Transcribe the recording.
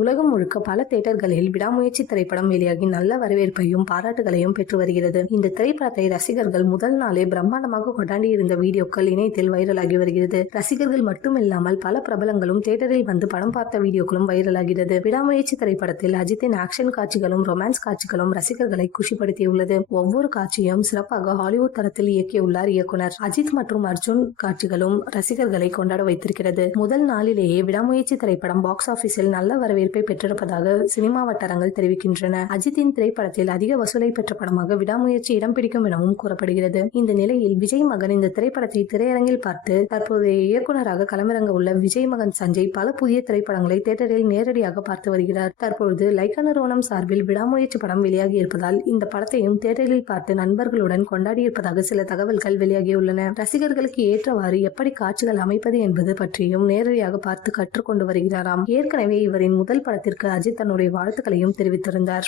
உலகம் முழுக்க பல தியேட்டர்களில் விடாமுயற்சி திரைப்படம் வெளியாகி நல்ல வரவேற்பையும் பாராட்டுகளையும் பெற்று வருகிறது. இந்த திரைப்படத்தை ரசிகர்கள் முதல் நாளே பிரம்மாண்டமாக கொண்டாடி இருந்த வீடியோக்கள் இணையத்தில் வைரலாகி வருகிறது. ரசிகர்கள் மட்டுமில்லாமல் பல பிரபலங்களும் தியேட்டரில் வந்து படம் பார்த்த வீடியோக்களும் வைரலாகிறது. விடாமுயற்சி திரைப்படத்தில் அஜித்தின் ஆக்ஷன் காட்சிகளும் ரொமான்ஸ் காட்சிகளும் ரசிகர்களை குஷிப்படுத்தியுள்ளது. ஒவ்வொரு காட்சியும் சிறப்பாக ஹாலிவுட் தரத்தில் இயக்கியுள்ளார் இயக்குனர் அஜித் மற்றும் அர்ஜுன். காட்சிகளும் ரசிகர்களை கொண்டாட வைத்திருக்கிறது. முதல் நாளிலேயே விடாமுயற்சி திரைப்படம் பாக்ஸ் ஆபீஸில் நல்ல வரவேற்பை பெற்றிருப்பதாக சினிமா வட்டாரங்கள் தெரிவிக்கின்றன. அஜித்தின் திரைப்படத்தில் அதிக வசூலை பெற்ற படமாக விடாமுயற்சி இடம் பிடிக்கும் எனவும் கூறப்படுகிறது. இந்த நிலையில் விஜய் மகன் இந்த திரைப்படத்தை திரையரங்கில் பார்த்து தற்போதைய இயக்குநராக களமிறங்க உள்ள விஜய் மகன் சஞ்சய் பல புதிய திரைப்படங்களை தியேட்டரில் நேரடியாக பார்த்து வருகிறார். தற்பொழுது லைகா நிறுவனம் சார்பில் விடாமுயற்சி படம் வெளியாகி இருப்பதால் இந்த படத்தையும் தியேட்டரில் பார்த்து நண்பர்களுடன் கொண்டாடி இருப்பதாக சில தகவல்கள் வெளியாகியுள்ளன. ரசிகர்களுக்கு ஏற்றவாறு எப்படி காட்சிகள் அமைப்பது என்பது பற்றியும் நேரடியாக பார்த்து கற்றுக்கொண்டு வருகிறாராம். ஏற்கனவே இவரின் முதல் படத்திற்கு அஜித் தன்னுடைய வாழ்த்துக்களையும் தெரிவித்திருந்தார்.